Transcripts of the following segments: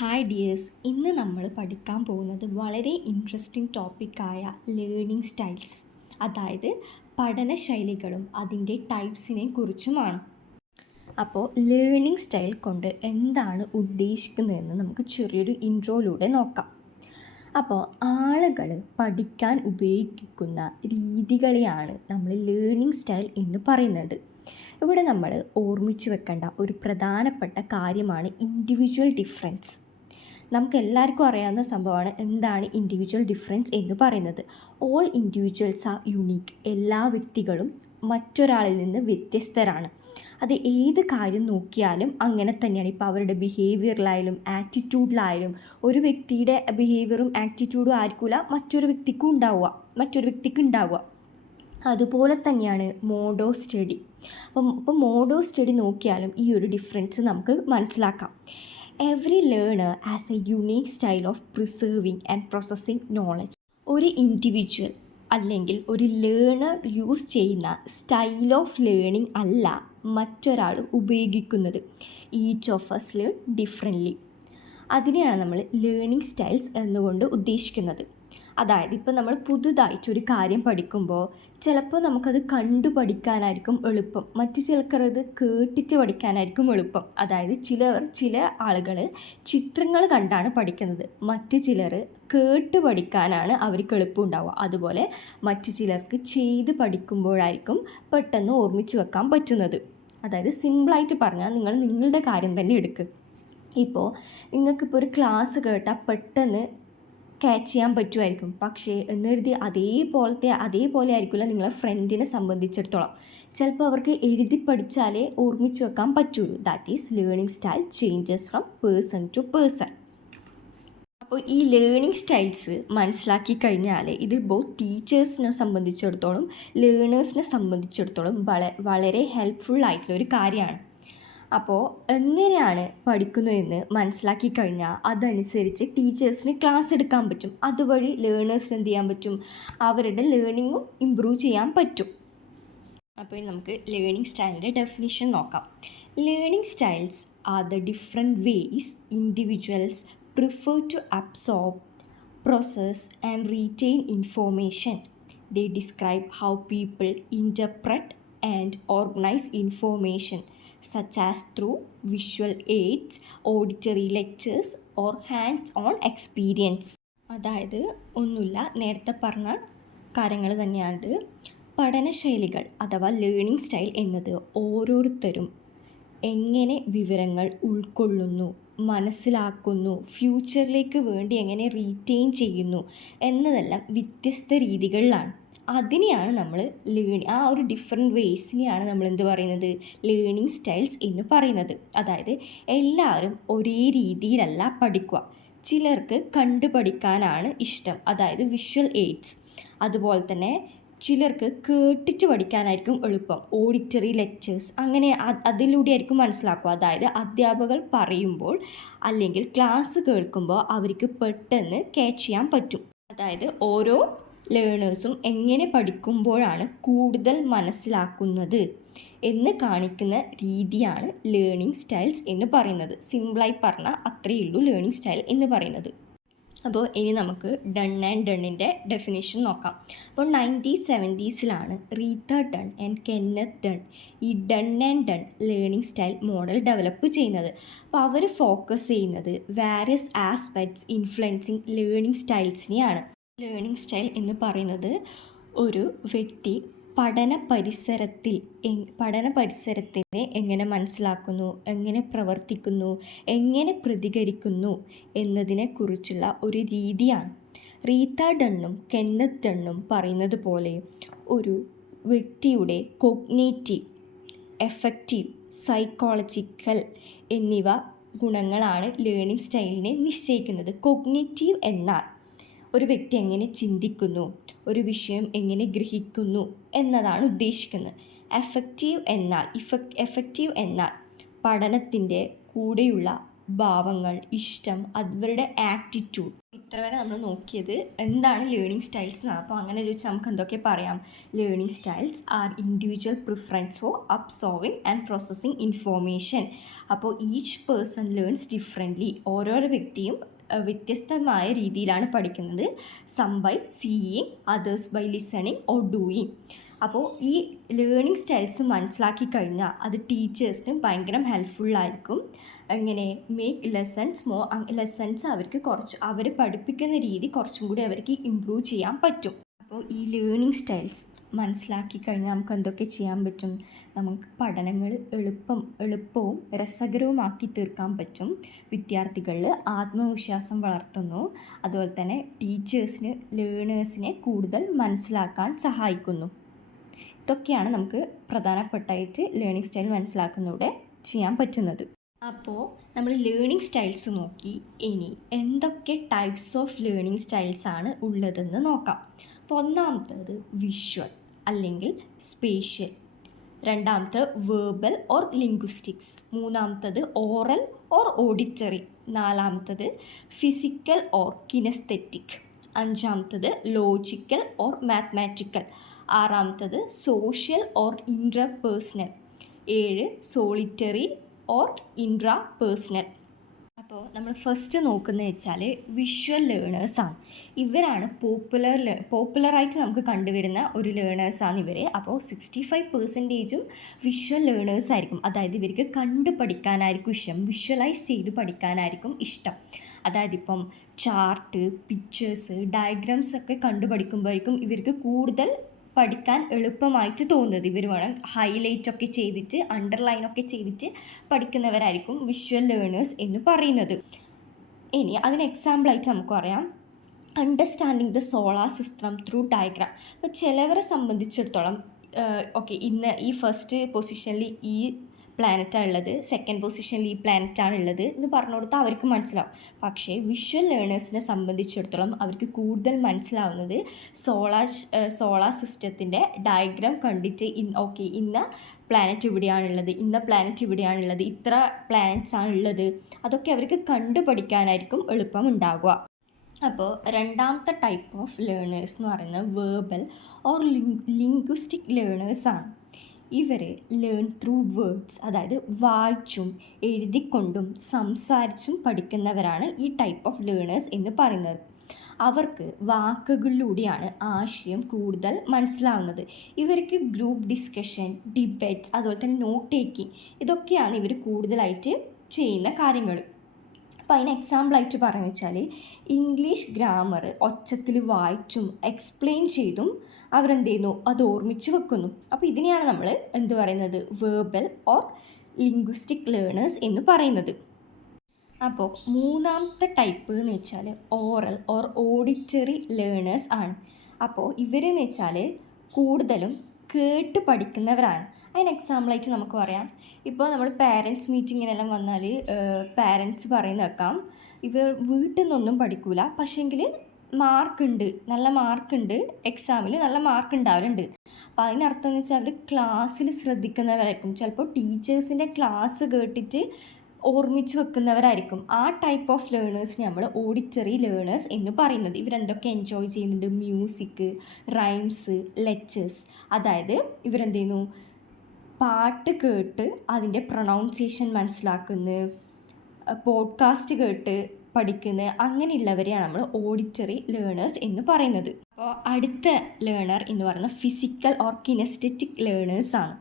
Hi dears, ഇന്ന് നമ്മൾ പഠിക്കാൻ പോകുന്നത് വളരെ ഇൻട്രസ്റ്റിംഗ് ടോപ്പിക്കായ ലേണിംഗ് സ്റ്റൈൽസ്, അതായത് പഠനശൈലികളും അതിൻ്റെ ടൈപ്സിനെ കുറിച്ചുമാണ്. അപ്പോൾ ലേണിംഗ് സ്റ്റൈൽ കൊണ്ട് എന്താണ് ഉദ്ദേശിക്കുന്നതെന്ന് നമുക്ക് ചെറിയൊരു ഇൻട്രോയിലൂടെ നോക്കാം. അപ്പോൾ ആളുകൾ പഠിക്കാൻ ഉപയോഗിക്കുന്ന രീതികളെയാണ് നമ്മൾ ലേണിംഗ് സ്റ്റൈൽ എന്ന് പറയുന്നത്. ഇവിടെ നമ്മൾ ഓർമ്മിച്ച് വെക്കേണ്ട ഒരു പ്രധാനപ്പെട്ട കാര്യമാണ് ഇൻഡിവിജ്വൽ ഡിഫറൻസ്. നമുക്ക് എല്ലാവർക്കും അറിയാവുന്ന സംഭവമാണ് എന്താണ് ഇൻഡിവിജ്വൽ ഡിഫറൻസ് എന്ന് പറയുന്നത്. All individuals are unique. എല്ലാ വ്യക്തികളും മറ്റൊരാളിൽ നിന്ന് വ്യത്യസ്തരാണ്. അത് ഏത് കാര്യം നോക്കിയാലും അങ്ങനെ തന്നെയാണ്. ഇപ്പോൾ അവരുടെ ബിഹേവിയറിലായാലും ആറ്റിറ്റ്യൂഡിലായാലും ഒരു വ്യക്തിയുടെ ബിഹേവിയറും ആറ്റിറ്റ്യൂഡും ആയിരിക്കില്ല മറ്റൊരു വ്യക്തിക്ക് ഉണ്ടാവുക. അതുപോലെ തന്നെയാണ് മോഡോ സ്റ്റഡി. അപ്പോൾ മോഡോ സ്റ്റഡി നോക്കിയാലും ഈ ഒരു ഡിഫറൻസ് നമുക്ക് മനസ്സിലാക്കാം. Every learner has A unique style of preserving and processing knowledge. ഒരു ഇൻഡിവിജ്വൽ അല്ലെങ്കിൽ ഒരു ലേണർ യൂസ് ചെയ്യുന്ന സ്റ്റൈൽ ഓഫ് ലേണിംഗ് അല്ല മറ്റൊരാൾ ഉപയോഗിക്കുന്നത്. Each of us learn differently. അതിനെയാണ് നമ്മൾ ലേണിംഗ് സ്റ്റൈൽസ് എന്നുകൊണ്ട് ഉദ്ദേശിക്കുന്നത്. അതായത് ഇപ്പോൾ നമ്മൾ പുതുതായിട്ടൊരു കാര്യം പഠിക്കുമ്പോൾ ചിലപ്പോൾ നമുക്കത് കണ്ടു പഠിക്കാനായിരിക്കും എളുപ്പം, മറ്റു ചിലർക്കത് കേട്ടിട്ട് പഠിക്കാനായിരിക്കും എളുപ്പം. അതായത് ചില ആളുകൾ ചിത്രങ്ങൾ കണ്ടാണ് പഠിക്കുന്നത്, മറ്റു ചിലർ കേട്ട് പഠിക്കാനാണ് അവർക്ക് എളുപ്പം ഉണ്ടാവുക. അതുപോലെ മറ്റു ചിലർക്ക് ചെയ്ത് പഠിക്കുമ്പോഴായിരിക്കും പെട്ടെന്ന് ഓർമ്മിച്ച് വെക്കാൻ പറ്റുന്നത്. അതായത് സിമ്പിളായിട്ട് പറഞ്ഞാൽ നിങ്ങൾ നിങ്ങളുടെ കാര്യം തന്നെ എടുക്കുക. ഇപ്പോൾ നിങ്ങൾക്കിപ്പോൾ ഒരു ക്ലാസ് കേട്ടാൽ പെട്ടെന്ന് ക്യാച്ച് ചെയ്യാൻ പറ്റുമായിരിക്കും, പക്ഷേ എന്നെഴുതി അതേപോലെ ആയിരിക്കില്ല നിങ്ങളെ ഫ്രണ്ടിനെ സംബന്ധിച്ചിടത്തോളം. ചിലപ്പോൾ അവർക്ക് എഴുതി പഠിച്ചാലേ ഓർമ്മിച്ച് വെക്കാൻ പറ്റുള്ളൂ. That is learning style changes from person to person. അപ്പോൾ ഈ ലേണിംഗ് സ്റ്റൈൽസ് മനസ്സിലാക്കി കഴിഞ്ഞാൽ ഇത് ബോത്ത് ടീച്ചേഴ്സിനെ സംബന്ധിച്ചിടത്തോളം ലേണേഴ്സിനെ സംബന്ധിച്ചിടത്തോളം വളരെ ഹെൽപ്ഫുൾ ആയിട്ടുള്ള ഒരു കാര്യമാണ്. അപ്പോൾ എങ്ങനെയാണ് പഠിക്കുന്നതെന്ന് മനസ്സിലാക്കി കഴിഞ്ഞാൽ അതനുസരിച്ച് ടീച്ചേഴ്സിന് ക്ലാസ് എടുക്കാൻ പറ്റും. അതുവഴി ലേണേഴ്സിന് എന്ത് ചെയ്യാൻ പറ്റും, അവരുടെ ലേണിങ്ങും ഇമ്പ്രൂവ് ചെയ്യാൻ പറ്റും. അപ്പോൾ നമുക്ക് ലേണിംഗ് സ്റ്റൈലിൻ്റെ ഡെഫിനിഷൻ നോക്കാം. Learning styles are the different ways individuals prefer to absorb, process and retain information. They describe how people interpret and organize information, such as through visual aids, auditory lectures or hands-on experience. അതായത് ഒന്നുമില്ല, നേരത്തെ പറഞ്ഞ കാര്യങ്ങൾ തന്നെയാണ്. പഠനശൈലികൾ അഥവാ learning style എന്നത് ഓരോരുത്തരും എങ്ങനെ വിവരങ്ങൾ ഉൾക്കൊള്ളുന്നു, മനസ്സിലാക്കുന്നു, ഫ്യൂച്ചറിലേക്ക് വേണ്ടി എങ്ങനെ റീറ്റെയിൻ ചെയ്യുന്നു എന്നതെല്ലാം വ്യത്യസ്ത രീതികളിലാണ്. അതിനെയാണ് നമ്മൾ ആ ഒരു ഡിഫറെൻറ്റ് വേസിനെയാണ് നമ്മൾ എന്ത് പറയുന്നത്, ലേണിംഗ് സ്റ്റൈൽസ് എന്ന് പറയുന്നത്. അതായത് എല്ലാവരും ഒരേ രീതിയിലല്ല പഠിക്കുക. ചിലർക്ക് കണ്ടു പഠിക്കാനാണ് ഇഷ്ടം, അതായത് വിഷ്വൽ എയ്ഡ്സ്. അതുപോലെ തന്നെ ചിലർക്ക് കേട്ടിട്ട് പഠിക്കാനായിരിക്കും എളുപ്പം, ഓഡിറ്ററി ലെക്ചേഴ്സ്. അങ്ങനെ അതിലൂടെ ആയിരിക്കും മനസ്സിലാക്കുക. അതായത് അധ്യാപകർ പറയുമ്പോൾ അല്ലെങ്കിൽ ക്ലാസ് കേൾക്കുമ്പോൾ അവർക്ക് പെട്ടെന്ന് ക്യാച്ച് ചെയ്യാൻ പറ്റും. അതായത് ഓരോ ലേണേഴ്സും എങ്ങനെ പഠിക്കുമ്പോഴാണ് കൂടുതൽ മനസ്സിലാക്കുന്നത് എന്ന് കാണിക്കുന്ന രീതിയാണ് ലേണിംഗ് സ്റ്റൈൽസ് എന്ന് പറയുന്നത്. സിമ്പിളായി പറഞ്ഞാൽ അത്രയേ ഉള്ളൂ ലേണിംഗ് സ്റ്റൈൽ എന്ന് പറയുന്നത്. അപ്പോൾ ഇനി നമുക്ക് ഡൺ ആൻഡ് ഡണ്ണിൻ്റെ ഡെഫിനേഷൻ നോക്കാം. അപ്പോൾ 1970s Rita Dunn and Kenneth Dunn ഈ Dunn and Dunn learning style model develop ചെയ്യുന്നത്. അപ്പോൾ അവർ ഫോക്കസ് ചെയ്യുന്നത് വാരിയസ് ആസ്പെക്ട്സ് ഇൻഫ്ലുവൻസിങ് ലേണിംഗ് സ്റ്റൈൽസിനെയാണ്. ലേണിംഗ് സ്റ്റൈൽ എന്ന് പറയുന്നത് ഒരു വ്യക്തി പഠന പരിസരത്തിനെ എങ്ങനെ മനസ്സിലാക്കുന്നു, എങ്ങനെ പ്രവർത്തിക്കുന്നു, എങ്ങനെ പ്രതികരിക്കുന്നു എന്നതിനെക്കുറിച്ചുള്ള ഒരു രീതിയാണ്. റീത്ത ഡണ്ണും കെന്നത്ത് ഡണ്ണും പറയുന്നത് പോലെ ഒരു വ്യക്തിയുടെ കോഗ്നിറ്റീവ്, എഫക്റ്റീവ്, സൈക്കോളജിക്കൽ എന്നിവ ഗുണങ്ങളാണ് ലേണിംഗ് സ്റ്റൈലിനെ നിശ്ചയിക്കുന്നത്. കോഗ്നിറ്റീവ് എന്നാൽ ഒരു വ്യക്തി എങ്ങനെ ചിന്തിക്കുന്നു, ഒരു വിഷയം എങ്ങനെ ഗ്രഹിക്കുന്നു എന്നതാണ് ഉദ്ദേശിക്കുന്നത്. എഫക്റ്റീവ് എന്നാൽ പഠനത്തിൻ്റെ കൂടെയുള്ള ഭാവങ്ങൾ, ഇഷ്ടം, അവരുടെ ആറ്റിറ്റ്യൂഡ്. ഇത്ര വരെ നമ്മൾ നോക്കിയത് എന്താണ് ലേണിംഗ് സ്റ്റൈൽസ് എന്നാണ്. അപ്പോൾ അങ്ങനെ ചോദിച്ചാൽ നമുക്ക് എന്തൊക്കെ പറയാം? Learning styles are individual preference for absorbing and processing information. അപ്പോൾ ഈച്ച് പേഴ്സൺ ലേൺസ് ഡിഫറെൻ്റ്ലി. ഓരോരോ വ്യക്തിയും വ്യത്യസ്തമായ രീതിയിലാണ് പഠിക്കുന്നത്. Some by seeing, others by listening or doing. അപ്പോൾ ഈ ലേണിംഗ് സ്റ്റൈൽസ് മനസ്സിലാക്കി കഴിഞ്ഞാൽ അത് ടീച്ചേഴ്സിനും ഭയങ്കര ഹെൽപ്ഫുള്ളായിരിക്കും. എങ്ങനെ മേക്ക് ലെസൺസ് അവർക്ക് അവർ പഠിപ്പിക്കുന്ന രീതി കുറച്ചും കൂടി അവർക്ക് ഇമ്പ്രൂവ് ചെയ്യാൻ പറ്റും. അപ്പോൾ ഈ ലേണിംഗ് സ്റ്റൈൽസ് മനസ്സിലാക്കി കഴിഞ്ഞാൽ നമുക്ക് എന്തൊക്കെ ചെയ്യാൻ പറ്റും? നമുക്ക് പഠനങ്ങൾ എളുപ്പവും രസകരവുമാക്കി തീർക്കാൻ പറ്റും. വിദ്യാർത്ഥികളിൽ ആത്മവിശ്വാസം വളർത്തുന്നു. അതുപോലെ തന്നെ ടീച്ചേഴ്സിന് ലേണേഴ്സിനെ കൂടുതൽ മനസ്സിലാക്കാൻ സഹായിക്കുന്നു. ഇതൊക്കെയാണ് നമുക്ക് പ്രധാനപ്പെട്ടായിട്ട് ലേണിംഗ് സ്റ്റൈൽ മനസ്സിലാക്കുന്നതിലൂടെ ചെയ്യാൻ പറ്റുന്നത്. അപ്പോൾ നമ്മൾ ലേണിംഗ് സ്റ്റൈൽസ് നോക്കി. ഇനി എന്തൊക്കെ ടൈപ്സ് ഓഫ് ലേണിംഗ് സ്റ്റൈൽസ് ആണ് ഉള്ളതെന്ന് നോക്കാം. അപ്പോൾ ഒന്നാമത്തേത് വിഷ്വൽ അല്ലെങ്കിൽ സ്പേഷ്യൽ, രണ്ടാമത്തെ വേർബൽ ഓർ ലിംഗ്വിസ്റ്റിക്സ്, മൂന്നാമത്തത് ഓറൽ ഓർ ഓഡിറ്ററി, നാലാമത്തത് ഫിസിക്കൽ ഓർ കിനസ്തെറ്റിക്, അഞ്ചാമത്തത് ലോജിക്കൽ ഓർ മാത്തമാറ്റിക്കൽ, ആറാമത്തത് social or intrapersonal, 7 solitary or intrapersonal. അപ്പോൾ നമ്മൾ ഫസ്റ്റ് നോക്കുന്നത് വെച്ചാൽ വിഷ്വൽ ലേണേഴ്സാണ്. ഇവരാണ് പോപ്പുലറായിട്ട് നമുക്ക് കണ്ടുവരുന്ന ഒരു ലേണേഴ്സാണ് ഇവർ. അപ്പോൾ 65% വിഷ്വൽ ലേണേഴ്സ് ആയിരിക്കും. അതായത് ഇവർക്ക് കണ്ട് പഠിക്കാനായിരിക്കും ഇഷ്ടം, വിഷ്വലൈസ് ചെയ്ത് പഠിക്കാനായിരിക്കും ഇഷ്ടം. അതായത് ഇപ്പം ചാർട്ട്, പിക്ചേഴ്സ്, ഡയഗ്രാംസ് ഒക്കെ കണ്ടു പഠിക്കുമ്പോഴേക്കും ഇവർക്ക് കൂടുതൽ പഠിക്കാൻ എളുപ്പമായിട്ട് തോന്നുന്നത്. ഇവർ വേണം ഹൈലൈറ്റ് ഒക്കെ ചെയ്തിട്ട് അണ്ടർലൈനൊക്കെ ചെയ്തിട്ട് പഠിക്കുന്നവരായിരിക്കും വിഷ്വൽ ലേണേഴ്സ് എന്ന് പറയുന്നത്. ഇനി അതിന് എക്സാമ്പിളായിട്ട് നമുക്ക് പറയാം understanding the solar system through diagram. അപ്പോൾ ചിലവരെ സംബന്ധിച്ചിടത്തോളം ഇന്ന് ഈ ഫസ്റ്റ് പൊസിഷനിൽ ഈ പ്ലാനറ്റാണ് ഉള്ളത്, സെക്കൻഡ് പൊസിഷനിൽ ഈ പ്ലാനറ്റാണ് ഉള്ളത് എന്ന് പറഞ്ഞു കൊടുത്താൽ അവർക്ക് മനസ്സിലാവും. പക്ഷേ വിഷ്വൽ ലേണേഴ്സിനെ സംബന്ധിച്ചിടത്തോളം അവർക്ക് കൂടുതൽ മനസ്സിലാവുന്നത് സോളാർ സിസ്റ്റത്തിൻ്റെ ഡയഗ്രാം കണ്ടിട്ട് ഇന്ന പ്ലാനറ്റ് ഇവിടെയാണുള്ളത്, ഇന്ന പ്ലാനറ്റ് ഇവിടെയാണുള്ളത്, ഇത്ര പ്ലാനറ്റ്സ് ആണുള്ളത്, അതൊക്കെ അവർക്ക് കണ്ടു പഠിക്കാനായിരിക്കും എളുപ്പം ഉണ്ടാകുക. അപ്പോൾ രണ്ടാമത്തെ ടൈപ്പ് ഓഫ് ലേണേഴ്സ് എന്ന് പറയുന്നത് വേർബൽ ഓർ ലിംഗ്വിസ്റ്റിക് ലേണേഴ്സാണ്. ഇവർ ലേൺ ത്രൂ വേർഡ്സ്, അതായത് വായിച്ചും എഴുതിക്കൊണ്ടും സംസാരിച്ചും പഠിക്കുന്നവരാണ് ഈ ടൈപ്പ് ഓഫ് ലേണേഴ്സ് എന്ന് പറയുന്നത്. അവർക്ക് വാക്കുകളിലൂടെയാണ് ആശയം കൂടുതൽ മനസ്സിലാവുന്നത്. ഇവർക്ക് ഗ്രൂപ്പ് ഡിസ്കഷൻ, ഡിബേറ്റ്സ്, അതുപോലെ തന്നെ നോട്ട് ടേക്കിംഗ്, ഇതൊക്കെയാണ് ഇവർ കൂടുതലായിട്ട് ചെയ്യുന്ന കാര്യങ്ങൾ. അപ്പോൾ അതിന് എക്സാമ്പിളായിട്ട് പറയുന്നത് വെച്ചാൽ ഇംഗ്ലീഷ് ഗ്രാമർ ഒച്ചത്തിൽ വായിച്ചും എക്സ്പ്ലെയിൻ ചെയ്തും അവരെന്ത് ചെയ്യുന്നു, അത് ഓർമ്മിച്ച് വെക്കുന്നു. അപ്പോൾ ഇതിനെയാണ് നമ്മൾ എന്ത് പറയുന്നത്, വേർബൽ ഓർ ലിംഗ്വിസ്റ്റിക് ലേണേഴ്സ് എന്ന് പറയുന്നത്. അപ്പോൾ മൂന്നാമത്തെ ടൈപ്പ് എന്ന് വെച്ചാൽ ഓറൽ ഓർ ഓഡിറ്ററി ലേണേഴ്സ് ആണ്. അപ്പോൾ ഇവരെന്ന് വെച്ചാൽ കൂടുതലും കേട്ട് പഠിക്കുന്നവരാണ്. അതിന് എക്സാമ്പിളായിട്ട് നമുക്ക് പറയാം, ഇപ്പോൾ നമ്മൾ പാരൻറ്റ്സ് മീറ്റിങ്ങിനെല്ലാം വന്നാൽ പാരൻറ്റ്സ് പറയുന്ന കേൾക്കാം, ഇവർ വീട്ടിൽ നിന്നൊന്നും പഠിക്കൂല, പക്ഷേങ്കിൽ നല്ല മാർക്കുണ്ട്, എക്സാമിൽ നല്ല മാർക്ക് ഉണ്ടാവലുണ്ട്. അപ്പോൾ അതിനർത്ഥം എന്ന് വെച്ചാൽ അവർ ക്ലാസ്സിൽ ശ്രദ്ധിക്കുന്നവരായിരിക്കും. ചിലപ്പോൾ ടീച്ചേഴ്സിൻ്റെ ക്ലാസ് കേട്ടിട്ട് ഓർമ്മിച്ച് വെക്കുന്നവരായിരിക്കും. ആ ടൈപ്പ് ഓഫ് ലേണേഴ്സിനെ നമ്മൾ ഓഡിറ്ററി ലേണേഴ്സ് എന്ന് പറയുന്നത്. ഇവരെന്തൊക്കെ എൻജോയ് ചെയ്യുന്നുണ്ട്, മ്യൂസിക്, റൈംസ്, ലെക്ചേഴ്സ്, അതായത് ഇവരെന്ത് ചെയ്യുന്നു, പാട്ട് കേട്ട് അതിൻ്റെ പ്രൊണൗൺസിയേഷൻ മനസ്സിലാക്കുന്നു, പോഡ്കാസ്റ്റ് കേട്ട് പഠിക്കുന്ന അങ്ങനെയുള്ളവരെയാണ് നമ്മൾ ഓഡിറ്ററി ലേണേഴ്സ് എന്ന് പറയുന്നത്. അപ്പോൾ അടുത്ത ലേണർ എന്ന് പറയുന്നത് ഫിസിക്കൽ ഓർ കിനസ്തെറ്റിക് ലേണേഴ്സാണ്.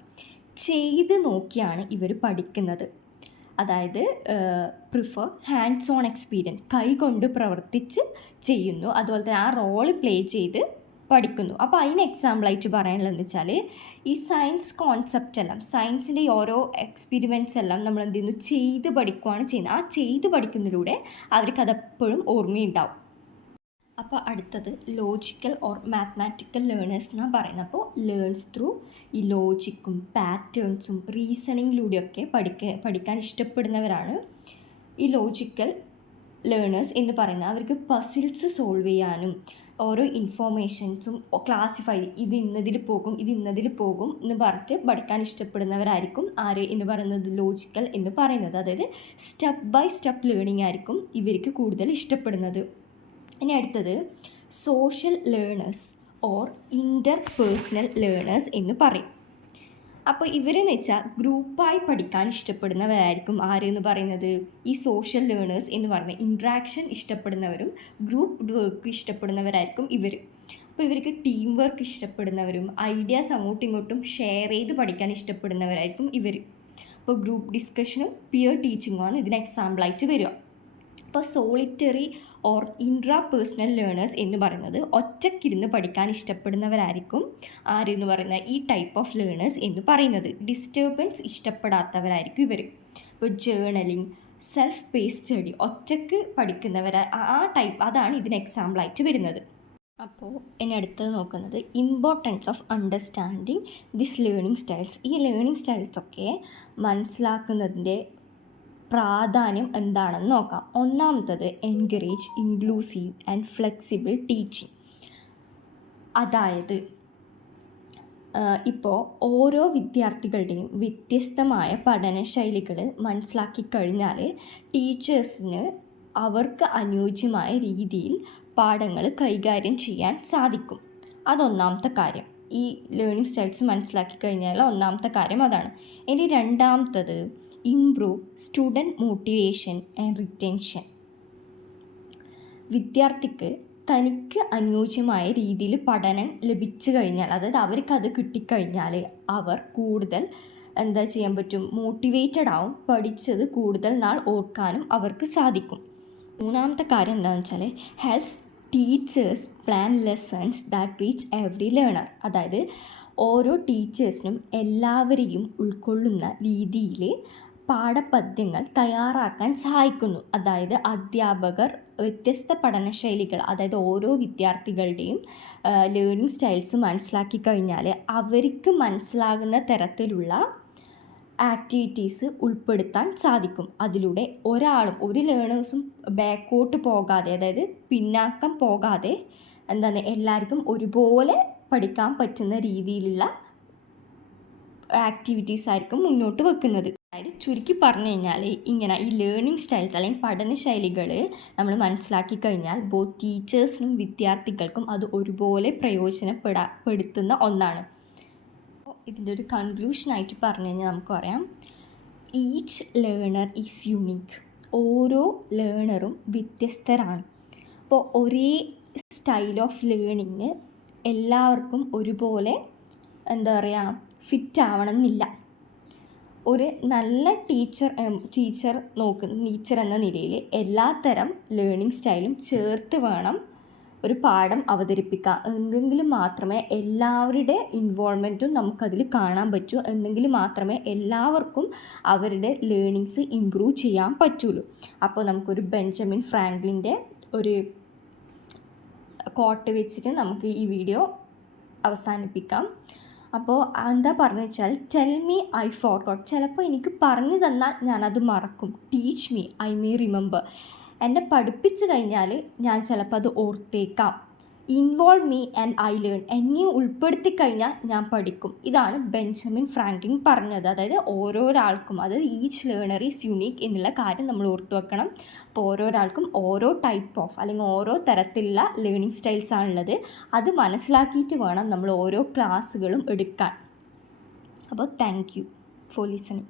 ചെയ്ത് നോക്കിയാണ് ഇവർ പഠിക്കുന്നത്. അതായത് പ്രിഫർ ഹാൻഡ്സ് ഓൺ എക്സ്പീരിയൻസ്, കൈകൊണ്ട് പ്രവർത്തിച്ച് ചെയ്യുന്നു, അതുപോലെ തന്നെ ആ റോള് പ്ലേ ചെയ്ത് പഠിക്കുന്നു. അപ്പോൾ അതിന് എക്സാമ്പിളായിട്ട് പറയാനുള്ളതെന്ന് വെച്ചാൽ ഈ സയൻസ് കോൺസെപ്റ്റ് എല്ലാം, സയൻസിൻ്റെ ഓരോ എക്സ്പെരിമെൻറ്റ്സ് എല്ലാം നമ്മൾ എന്ത് ചെയ്യുന്നു, ചെയ്ത് പഠിക്കുകയാണ് ചെയ്യുന്നത്. ആ ചെയ്ത് പഠിക്കുന്നതിലൂടെ അവർക്ക് അതെപ്പോഴും ഓർമ്മയുണ്ടാവും. അപ്പോൾ അടുത്തത് ലോജിക്കൽ ഓർ മാത്തമാറ്റിക്കൽ ലേണേഴ്സ് എന്നാണ് പറയുന്നത്. അപ്പോൾ ലേൺസ് ത്രൂ ഈ ലോജിക്കും പാറ്റേൺസും റീസണിങ്ങിലൂടെയൊക്കെ പഠിക്കാൻ ഇഷ്ടപ്പെടുന്നവരാണ് ഈ ലോജിക്കൽ ലേണേഴ്സ് എന്ന് പറയുന്നത് അവർക്ക് പസിൽസ് സോൾവ് ചെയ്യാനും ഓരോ ഇൻഫോർമേഷൻസും ക്ലാസിഫൈ ഇത് ഇന്നതിൽ പോകും എന്ന് പറഞ്ഞിട്ട് പഠിക്കാൻ ഇഷ്ടപ്പെടുന്നവരായിരിക്കും ആര് എന്ന് പറയുന്നത് ലോജിക്കൽ എന്ന് പറയുന്നത്. അതായത് സ്റ്റെപ്പ് ബൈ സ്റ്റെപ്പ് ലേണിംഗ് ആയിരിക്കും ഇവർക്ക് കൂടുതൽ ഇഷ്ടപ്പെടുന്നത്. ഇനി അടുത്തത് social learners or inter personal learners എന്ന് പറയും. അപ്പോൾ ഇവരെന്ന് വെച്ചാൽ ഗ്രൂപ്പായി പഠിക്കാൻ ഇഷ്ടപ്പെടുന്നവരായിരിക്കും ആരെന്ന് പറയുന്നത് ഈ സോഷ്യൽ ലേണേഴ്സ് എന്ന് പറയുന്നത്. ഇൻട്രാക്ഷൻ ഇഷ്ടപ്പെടുന്നവരും ഗ്രൂപ്പ് വർക്ക് ഇഷ്ടപ്പെടുന്നവരായിരിക്കും ഇവർ. അപ്പോൾ ഇവർക്ക് ടീം വർക്ക് ഇഷ്ടപ്പെടുന്നവരും ഐഡിയാസ് അങ്ങോട്ടും ഇങ്ങോട്ടും ഷെയർ ചെയ്ത് പഠിക്കാൻ ഇഷ്ടപ്പെടുന്നവരായിരിക്കും ഇവർ. അപ്പോൾ ഗ്രൂപ്പ് ഡിസ്കഷനും പിയർ ടീച്ചിങ്ങുമാണ് ഇതിന് എക്സാമ്പിളായിട്ട് വരിക. അപ്പോൾ solitary or intra personal learners എന്ന് പറയുന്നത് ഒറ്റയ്ക്കിരുന്ന് പഠിക്കാൻ ഇഷ്ടപ്പെടുന്നവരായിരിക്കും ആരെന്ന് പറയുന്നത് ഈ ടൈപ്പ് ഓഫ് ലേണേഴ്സ് എന്ന് പറയുന്നത്. ഡിസ്റ്റർബൻസ് ഇഷ്ടപ്പെടാത്തവരായിരിക്കും ഇവർ. ഇപ്പോൾ ജേർണലിംഗ്, സെൽഫ് പേസ് സ്റ്റഡി, ഒറ്റയ്ക്ക് ആ ടൈപ്പ് അതാണ് ഇതിന് എക്സാമ്പിളായിട്ട് വരുന്നത്. അപ്പോൾ ഇനി അടുത്തത് നോക്കുന്നത് importance of understanding this learning styles. ഈ ലേണിംഗ് സ്റ്റൈൽസൊക്കെ മനസ്സിലാക്കുന്നതിൻ്റെ പ്രാധാന്യം എന്താണെന്ന് നോക്കാം. ഒന്നാമത്തത് encourage inclusive and flexible teaching. അതായത് ഇപ്പോൾ ഓരോ വിദ്യാർത്ഥികളുടെയും വ്യത്യസ്തമായ പഠനശൈലികൾ മനസ്സിലാക്കി കഴിഞ്ഞാൽ ടീച്ചേഴ്സിന് അവർക്ക് അനുയോജ്യമായ രീതിയിൽ പാഠങ്ങൾ കൈകാര്യം ചെയ്യാൻ സാധിക്കും. അതൊന്നാമത്തെ കാര്യം. ഈ ലേണിംഗ് സ്റ്റൈൽസ് മനസ്സിലാക്കി കഴിഞ്ഞാൽ ഒന്നാമത്തെ കാര്യം അതാണ്. ഇനി രണ്ടാമത്തത് improve student motivation and retention. വിദ്യാർത്ഥിക്ക് തനിക്ക് അനുയോജ്യമായ രീതിയിൽ പഠനം ലഭിച്ചു കഴിഞ്ഞാൽ, അതായത് അവർക്കത് കിട്ടിക്കഴിഞ്ഞാൽ അവർ കൂടുതൽ ചെയ്യാൻ പറ്റും, മോട്ടിവേറ്റഡ് ആവും, പഠിച്ചത് കൂടുതൽ നാൾ ഓർക്കാനും അവർക്ക് സാധിക്കും. മൂന്നാമത്തെ കാര്യം എന്താണെന്ന് വെച്ചാൽ helps teachers plan lessons that reach every learner. അതായത് ഓരോ ടീച്ചേഴ്സിനും എല്ലാവരെയും ഉൾക്കൊള്ളുന്ന രീതിയിൽ പാഠപദ്യങ്ങൾ തയ്യാറാക്കാൻ സഹായിക്കുന്നു. അതായത് അധ്യാപകർ വ്യത്യസ്ത പഠനശൈലികൾ, അതായത് ഓരോ വിദ്യാർത്ഥികളുടെയും ലേണിംഗ് സ്റ്റൈൽസ് മനസ്സിലാക്കി കഴിഞ്ഞാൽ അവർക്ക് മനസ്സിലാകുന്ന തരത്തിലുള്ള ആക്ടിവിറ്റീസ് ഉൾപ്പെടുത്താൻ സാധിക്കും. അതിലൂടെ ഒരു ലേണേഴ്സും ബാക്കോട്ട് പോകാതെ, അതായത് പിന്നാക്കം പോകാതെ എല്ലാവർക്കും ഒരുപോലെ പഠിക്കാൻ പറ്റുന്ന രീതിയിലുള്ള ആക്ടിവിറ്റീസ് ആയിരിക്കും മുന്നോട്ട് വെക്കുന്നത്. അതായത് ചുരുക്കി പറഞ്ഞു കഴിഞ്ഞാൽ ഇങ്ങനെ ഈ ലേണിംഗ് സ്റ്റൈൽസ് അല്ലെങ്കിൽ പഠനശൈലികൾ നമ്മൾ മനസ്സിലാക്കി കഴിഞ്ഞാൽ ബോത്ത് ടീച്ചേഴ്സിനും വിദ്യാർത്ഥികൾക്കും അത് ഒരുപോലെ പ്രയോജനപ്പെടുത്തുന്ന ഒന്നാണ്. അപ്പോൾ ഇതിൻ്റെ ഒരു കൺക്ലൂഷനായിട്ട് പറഞ്ഞു കഴിഞ്ഞാൽ നമുക്ക് പറയാം, ഈച്ച് ലേണർ ഈസ് യുണീക്ക്. ഓരോ ലേണറും വ്യത്യസ്തരാണ്. അപ്പോൾ ഒരേ സ്റ്റൈൽ ഓഫ് ലേണിങ് എല്ലാവർക്കും ഒരുപോലെ ഫിറ്റ് ആവണമെന്നില്ല. ഒരു നല്ല ടീച്ചർ എന്ന നിലയിൽ എല്ലാത്തരം ലേണിംഗ് സ്റ്റൈലും ചേർത്ത് വേണം ഒരു പാഠം അവതരിപ്പിക്കുക. എന്തെങ്കിലും മാത്രമേ എല്ലാവരുടെ ഇൻവോൾവ്മെൻറ്റും നമുക്കതിൽ കാണാൻ പറ്റൂ. എന്തെങ്കിലും മാത്രമേ എല്ലാവർക്കും അവരുടെ ലേണിങ്സ് ഇമ്പ്രൂവ് ചെയ്യാൻ പറ്റുള്ളൂ. അപ്പോൾ നമുക്കൊരു ബെഞ്ചമിൻ ഫ്രാങ്ക്ലിൻ്റെ ഒരു കോട്ട് വെച്ചിട്ട് നമുക്ക് ഈ വീഡിയോ അവസാനിപ്പിക്കാം. അപ്പോൾ എന്താ പറഞ്ഞു വെച്ചാൽ, ടെൽ മീ ഐ ഫോർഗോട്ട്. ചിലപ്പോൾ എനിക്ക് പറഞ്ഞു തന്നാൽ ഞാനത് മറക്കും. Teach me I may remember. എന്നെ പഠിപ്പിച്ചു കഴിഞ്ഞാൽ ഞാൻ ചിലപ്പോൾ അത് ഓർത്തേക്കാം. Involve me and I learn. എന്നെ ഉൾപ്പെടുത്തി കഴിഞ്ഞാൽ ഞാൻ പഠിക്കും. ഇതാണ് ബെഞ്ചമിൻ ഫ്രാങ്ക്ലിൻ പറഞ്ഞത്. അതായത് ഓരോരാൾക്കും, അതായത് ഈച്ച് ലേണർ ഈസ് യുണീക്ക് എന്നുള്ള കാര്യം നമ്മൾ ഓർത്തു വെക്കണം. അപ്പോൾ ഓരോരാൾക്കും ഓരോ ടൈപ്പ് ഓഫ് അല്ലെങ്കിൽ ഓരോ തരത്തിലുള്ള ലേണിംഗ് സ്റ്റൈൽസ് ആണുള്ളത്. അത് മനസ്സിലാക്കിയിട്ട് വേണം നമ്മൾ ഓരോ ക്ലാസ്സുകളും എടുക്കാൻ. അപ്പോൾ താങ്ക് യു ഫോർ ലിസണിങ്.